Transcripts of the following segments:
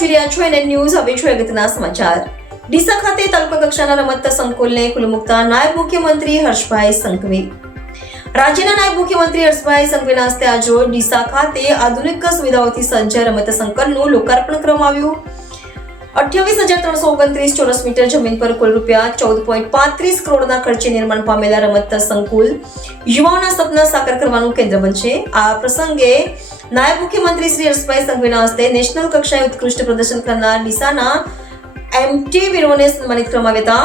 જોઈ રહ્યા છો એનએન ન્યૂઝ. હવે જોઈએ અગત્યના સમાચાર. ડીસા ખાતે તાલુકા કક્ષાના રમત સંકુલને ખુલ્લું મૂકતા નાયબ મુખ્યમંત્રી હર્ષભાઈ સંઘવી. રાજ્યના નાયબ મુખ્યમંત્રી હર્ષભાઈ સંઘવીના હસ્તે આજરોજ ડીસા ખાતે આધુનિક સુવિધાઓથી સજ્જ રમત સંકુલનું લોકાર્પણ કરવામાં આવ્યું. 28,329 ચોરસ મીટર જમીન પર કુલ રૂપિયા 14.35 કરોડના ખર્ચે નિર્માણ પામેલા રમત સંકુલ યુવાઓના સપના સાકાર કરવાનું કેન્દ્ર બનશે. આ પ્રસંગે નાયબ મુખ્યમંત્રી શ્રી હર્ષભાઈ સંઘવીના હસ્તે નેશનલ કક્ષાએ ઉત્કૃષ્ટ પ્રદર્શન કરનાર ડીસાના એમટી વીરોને સન્માનિત કરવામાં આવ્યા હતા.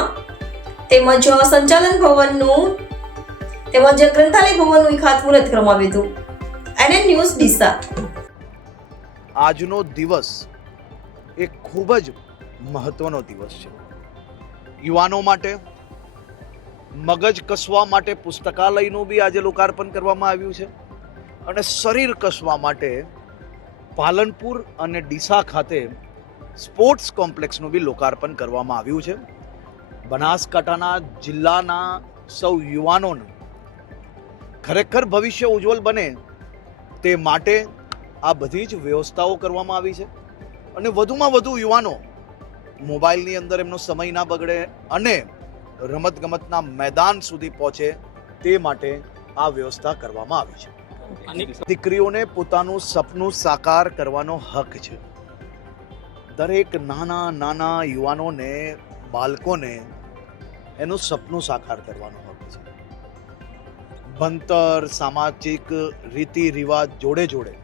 તેમજ સંચાલન ભવનનું તેમજ ગ્રંથાલય ભવનનું ખાતમુહૂર્ત કરવામાં આવ્યું હતું. NN news Deesa. આજનો દિવસ એક ખૂબ જ મહત્વનો દિવસ છે. યુવાનો માટે મગજ કસવા માટે પુસ્તકાલયનું બી આજે લોકાર્પણ કરવામાં આવ્યું છે અને શરીર કસવા માટે પાલનપુર અને ડીસા ખાતે સ્પોર્ટ્સ કોમ્પ્લેક્સનું બી લોકાર્પણ કરવામાં આવ્યું છે. બનાસકાંઠાના જિલ્લાના સૌ યુવાનોનું ખરેખર ભવિષ્ય ઉજ્જવળ બને તે માટે આ બધી જ વ્યવસ્થાઓ કરવામાં આવી છે અને વધુમાં વધુ યુવાનો મોબાઈલની અંદર એમનો સમય ના બગડે અને રમતગમતના મેદાન સુધી પહોંચે તે માટે આ વ્યવસ્થા કરવામાં આવી છે. દીકરીઓને પોતાનું સપનું સાકાર કરવાનો હક છે. દરેક નાના નાના યુવાનોને બાળકોને એનું સપનું સાકાર કરવાનો હક છે. ભણતર સામાજિક રીતિ રિવાજ જોડે જોડે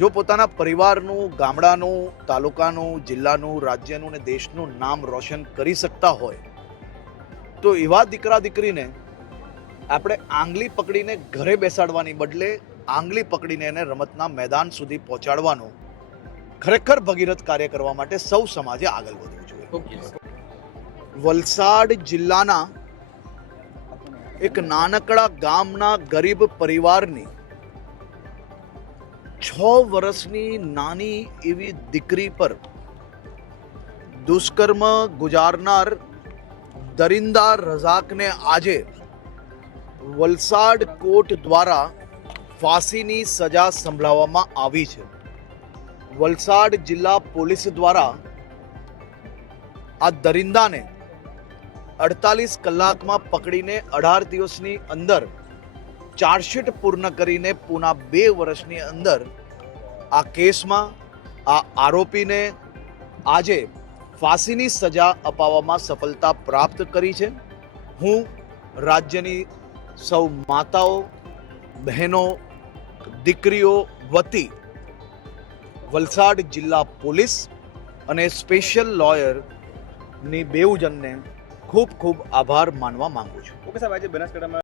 જો પોતાના પરિવારનું, ગામડાનું, તાલુકાનું, જિલ્લાનું, રાજ્યનું ને દેશનું નામ રોશન કરી શકતા હોય તો એવા દીકરા દીકરીને આપણે આંગળી પકડીને ઘરે બેસાડવાની બદલે આંગળી પકડીને એને રમતના મેદાન સુધી પહોંચાડવાનું ખરેખર ભગીરથ કાર્ય કરવા માટે સૌ સમાજે આગળ વધવું જોઈએ. વલસાડ જિલ્લાના એક નાનકડા ગામના ગરીબ પરિવારની 6 વર્ષની નાની એવી દીકરી પર દુષ્કર્મ ગુજારનાર દરિંદા રઝાકને આજે વલસાડ કોર્ટ દ્વારા ફાંસીની સજા સંભળાવવામાં આવી છે. વલસાડ જિલ્લા પોલીસ દ્વારા આ દરિંદાને 48 કલાકમાં પકડીને 18 દિવસની અંદર ચાર્જશીટ પૂર્ણ કરીને પૂના 2 વર્ષની અંદર આ કેસમાં આ આરોપીને આજે ફાંસીની સજા અપાવવામાં સફળતા પ્રાપ્ત કરી છે. હું રાજ્યની સૌ માતાઓ, બહેનો, દીકરીઓ વતી વલસાડ જિલ્લા પોલીસ અને સ્પેશિયલ લોયરની બેઉજનને ખૂબ ખૂબ આભાર માનવા માંગુ છું. ઓકે સાહેબ, આજે બનાસકાંઠામાં